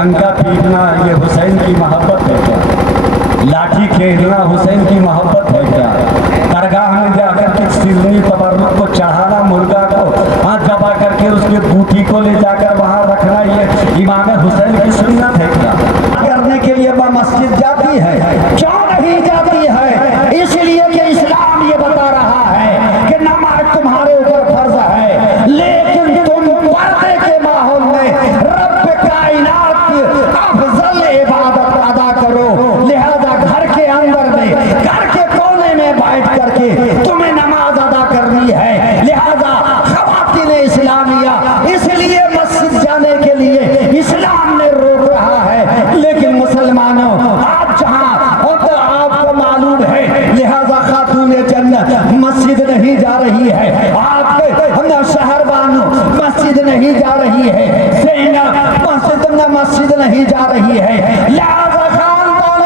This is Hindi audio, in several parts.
डंका पीटना ये हुसैन की मोहब्बत है क्या? लाठी खेलना हुसैन की मोहब्बत है क्या? दरगाह में जाकर के सिरनी तबर्रुक को चढ़ाना, मुर्गा को हाथ दबा करके उसके बूटी को ले जाकर वहाँ रखना, ये इमाम हुसैन की सुन्नत है क्या? करने के लिए वह मस्जिद जाती है, क्यों नहीं जाती है? इसलिए कि इस्लाम ये बता रहा है कि नमाज तुम्हारे ऊपर फर्ज है, लेकिन तुम पर्दे के माहौल में रब कायनात अफजल इबादत अदा करो। लिहाजा घर के अंदर में, घर के कोने में बैठ करके तुम्हें नमाज अदा करनी है। लिहाजा ख़वातीन इस्लामिया इसलिए मस्जिद जाने के लिए इस्लाम ने रोक रहा है, लेकिन मुसलमानों आज जहाँ तो आपको मालूम है, लिहाजा खातून जन्नत मस्जिद नहीं जा रही है, आपके शहर बानो मस्जिद नहीं जा रही है, मस्जिद नहीं जा रही है। लिहाजा खानदान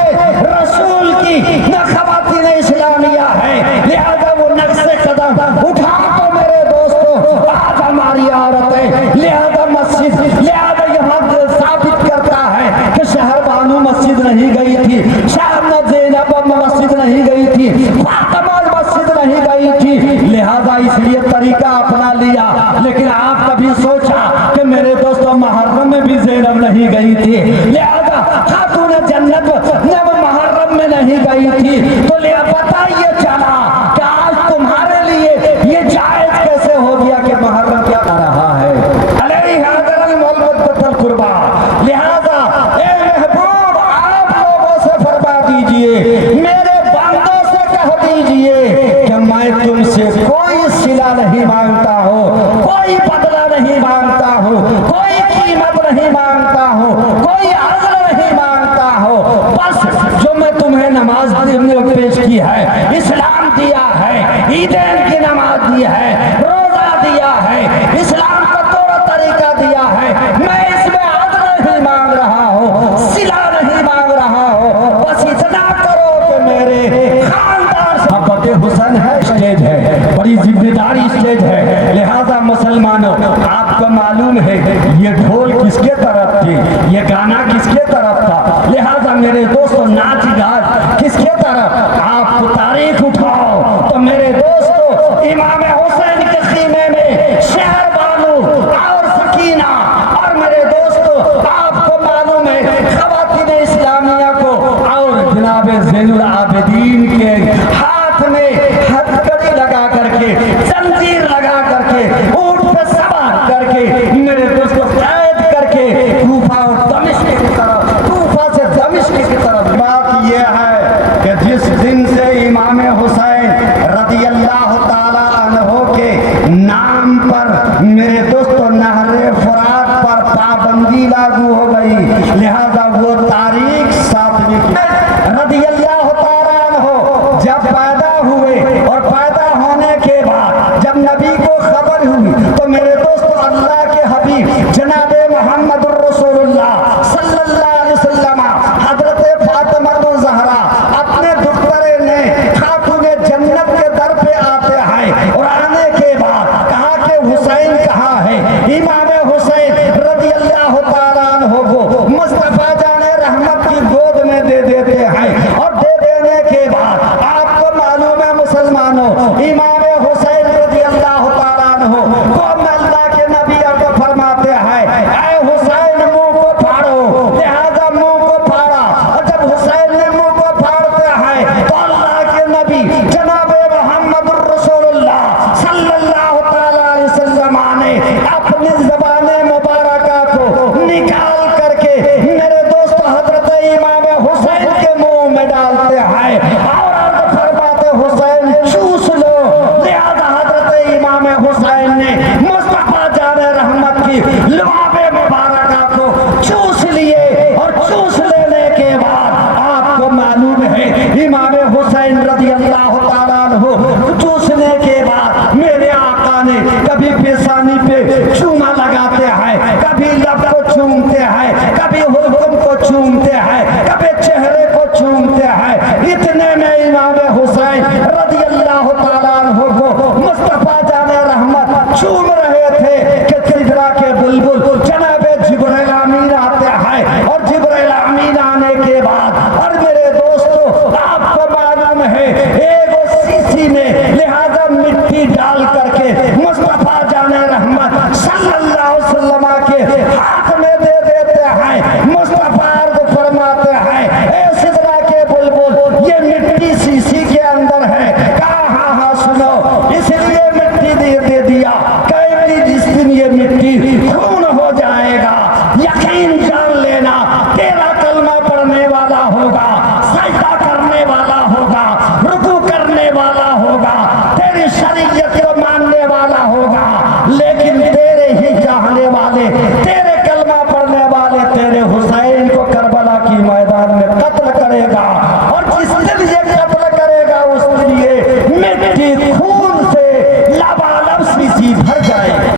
रसूल की न ख़वातीन इस्लामिया है, लिहाजा वो नक्शे कदम उठा तो मेरे दोस्तों आज हमारी औरतें लिहाजा मस्जिद, लिहाजा यहाँ साबित करता है कि शहर बानो मस्जिद नहीं गई थी, शहर ज़ैनब मस्जिद नहीं गई थी, फातिमा मस्जिद नहीं गई थी, लिहाजा इसलिए तरीका अपना लिया। लेकिन आप कभी सोचा कि मेरे दोस्तों मुहर्रम में भी ज़ैनब नहीं गई थी, लिहाजा खातून जन्नत जब मुहर्रम में नहीं गई थी, तो लिया पता ये चला कि आज तुम्हारे लिए ये जायज कैसे हो गया कि मुहर्रम क्या कर रहा है। लिहाजा ए महबूब आप लोगों से फरमा दीजिए, मेरे बंदों से कह दीजिए कि मैं तुमसे कोई सिला नहीं मांगता हूँ, कोई बदला नहीं मांगता हूँ, कोई कीमत नहीं मांगता हूँ, कोई अज़्र नहीं मांगता हूँ। बस जो मैं तुम्हें नमाज पेश की है, इस्लाम दिया है, ईदैन की नमाज दी है, रोजा दिया है, इस्लाम का तौर तरीका दिया है, मैं इसमें अज़्र नहीं मांग रहा हूँ, सिला नहीं मांग रहा हूँ। बस इतना करो कि मेरे खानदान मोहब्बत हुसैन है, स्टेज है, बड़ी जिम्मेदारी स्टेज है। लिहाजा मुसलमानों आपको मालूम है ये ढोल किसके तरफ थी, ये गाना किसके तरफ था, लिहाजा मेरे दोस्तों नाच गाज किसके तरफ? आपको तारीख उठाओ तो मेरे दोस्तों इमाम हुसैन के खीमे में शहर बानो और सकीना, और मेरे दोस्तों आपको मालूम है ख़वातीन इस्लामिया को और जनाब ज़ैनुल आबिदीन के हाथ में हथकड़ी लगा करके, जंजीर लगा करके, ऊंट पे सवार करके, मेरे दोस्तों कैद करके कूफा और दमिश्क की तरफ, कूफा से दमिश्क की तरफ। बात यह है कि जिस दिन से इमाम हुसैन रज़ियल्लाहु ताला अन्हु के नाम पर मेरे दोस्तों नहरे फुरात पर पाबंदी लागू हो गई, लिहाजा वो तारीख 7वीं रज़ियल्लाहु ताला अन्हु जब पैदा हुए और पैदा होने के बाद जब नबी को खबर हुई तो मेरे दोस्तों अल्लाह के हबीब जनाब मोहम्मद रसूलुल्लाह सल्लल्लाहु अलैहि वसल्लम हजरत फातिमा ज़हरा अपने दुख्तरे ने खातून जन्नत के दर पे आते हैं, और आने के बाद कहा कि हुसैन कहाँ है? इमाम हुसैन रज़ियल्लाहु ताला अन्हु को मुस्तफा जाने रहमत की गोद में दे देते हैं, और दे देने के बाद आपको मालूम है मुसलमानों इमाम हुसैन रज़ियल्लाहु ताला अन्हु को अल्लाह के नबी को फरमाते हैं ऐ हुसैन मुंह को फाड़ो, लिहाजा मुंह को फाड़ा, और जब हुसैन ने मुंह को फाड़ते हैं तो अल्लाह के नबी जनाब मोहम्मद रसूलुल्लाह सल्लल्लाहु ताला अलैहि वसल्लम ने अपनी ज़बान मुबारका को निकाल करके मेरे और जिब्राइल अमीन आने के बाद, और मेरे दोस्तों आपको मालूम है एक शीशी में लिहाजा मिट्टी डाल करके मुस्तफा जाने रहमत सल्लल्लाहु अलैहि वसल्लम के हाथ में दे